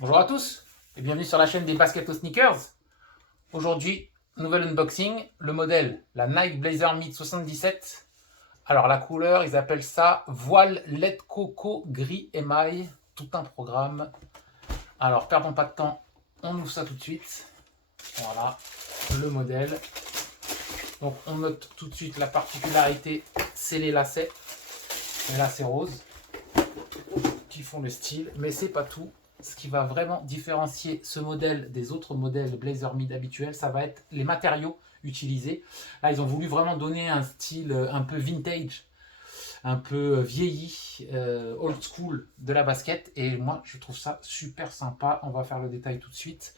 Bonjour à tous et bienvenue sur la chaîne des baskets aux sneakers. Aujourd'hui, nouvel unboxing, le modèle, la Nike Blazer Mid 77. Alors la couleur, ils appellent ça voile lait coco gris émail, tout un programme. Alors perdons pas de temps, on ouvre ça tout de suite. Voilà, le modèle. Donc on note tout de suite la particularité, c'est les lacets roses qui font le style, mais c'est pas tout. Ce qui va vraiment différencier ce modèle des autres modèles Blazer Mid habituels, ça va être les matériaux utilisés. Là, ils ont voulu vraiment donner un style un peu vintage, un peu vieilli, old school de la basket. Et moi, je trouve ça super sympa. On va faire le détail tout de suite.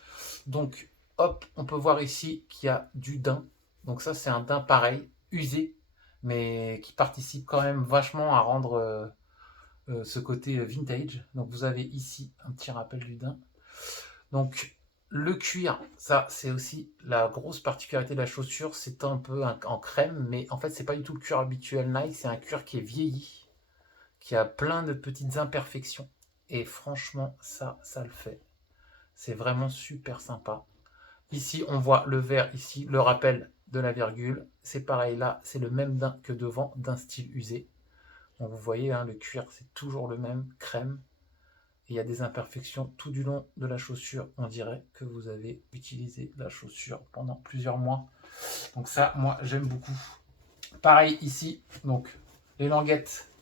Donc, hop, on peut voir ici qu'il y a du daim. Donc ça, c'est un daim pareil, usé, mais qui participe quand même vachement à rendre ce côté vintage. Donc vous avez ici un petit rappel du daim. Donc le cuir, ça c'est aussi la grosse particularité de la chaussure, c'est un peu en crème, mais en fait c'est pas du tout le cuir habituel Nike, c'est un cuir qui est vieilli, qui a plein de petites imperfections. Et franchement, ça le fait. C'est vraiment super sympa. Ici, on voit le vert, ici, le rappel de la virgule. C'est pareil là, c'est le même daim que devant, d'un style usé. Donc vous voyez, hein, le cuir, c'est toujours le même, crème. Et il y a des imperfections tout du long de la chaussure. On dirait que vous avez utilisé la chaussure pendant plusieurs mois. Donc ça, moi, j'aime beaucoup. Pareil ici, donc les languettes,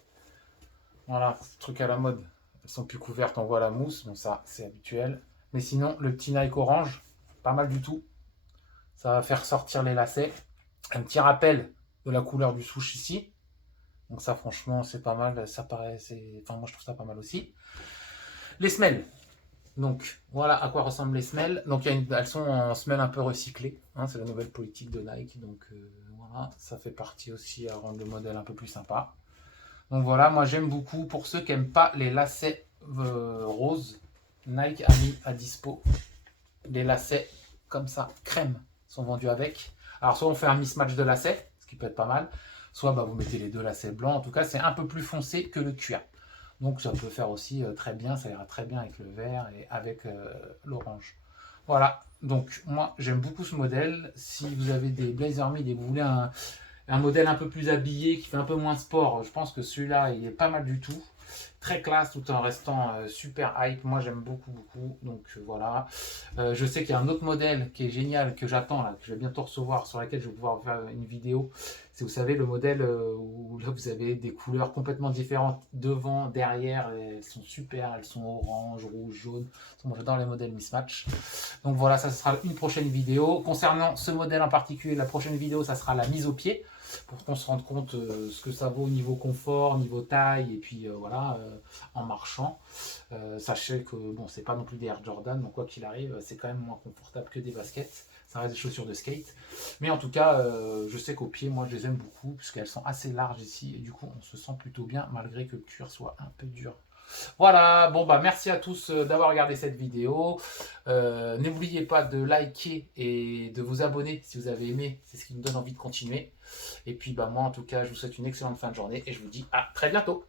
voilà, truc à la mode. Elles sont plus couvertes, on voit la mousse. Bon, ça, c'est habituel. Mais sinon, le petit Nike orange, pas mal du tout. Ça va faire sortir les lacets. Un petit rappel de la couleur du souche ici. Donc ça, franchement, c'est pas mal. Ça paraît, enfin, moi, je trouve ça pas mal aussi. Les semelles. Donc voilà à quoi ressemblent les semelles. Donc elles sont en semelles un peu recyclées. Hein, c'est la nouvelle politique de Nike. Donc voilà, ça fait partie aussi à rendre le modèle un peu plus sympa. Donc voilà, moi j'aime beaucoup. Pour ceux qui n'aiment pas les lacets roses, Nike a mis à dispo les lacets comme ça, crème, sont vendus avec. Alors soit on fait un mismatch de lacets, ce qui peut être pas mal, soit bah, vous mettez les deux lacets blancs. En tout cas, c'est un peu plus foncé que le cuir. Donc ça peut faire aussi très bien, ça ira très bien avec le vert et avec l'orange. Voilà, donc moi j'aime beaucoup ce modèle. Si vous avez des Blazer Mid et que vous voulez un modèle un peu plus habillé, qui fait un peu moins sport, je pense que celui-là il est pas mal du tout. Très classe tout en restant super hype. Moi j'aime beaucoup beaucoup. Donc voilà. Je sais qu'il y a un autre modèle qui est génial que j'attends là, que je vais bientôt recevoir, sur laquelle je vais pouvoir faire une vidéo. C'est, vous savez, le modèle où là vous avez des couleurs complètement différentes devant, derrière. Elles sont super, elles sont orange, rouge, jaune. Moi j'adore les modèles mismatch. Donc voilà, ça sera une prochaine vidéo. Concernant ce modèle en particulier, la prochaine vidéo, ça sera la mise au pied, pour qu'on se rende compte ce que ça vaut au niveau confort, niveau taille, et puis voilà, en marchant. Sachez que bon, c'est pas non plus des Air Jordan, donc quoi qu'il arrive, c'est quand même moins confortable que des baskets. Ça reste des chaussures de skate. Mais en tout cas, je sais qu'au pied, moi je les aime beaucoup, puisqu'elles sont assez larges ici, et du coup on se sent plutôt bien, malgré que le cuir soit un peu dur. Voilà, bon bah merci à tous d'avoir regardé cette vidéo. N'oubliez pas de liker et de vous abonner si vous avez aimé, c'est ce qui nous donne envie de continuer. Et puis bah moi en tout cas je vous souhaite une excellente fin de journée et je vous dis à très bientôt.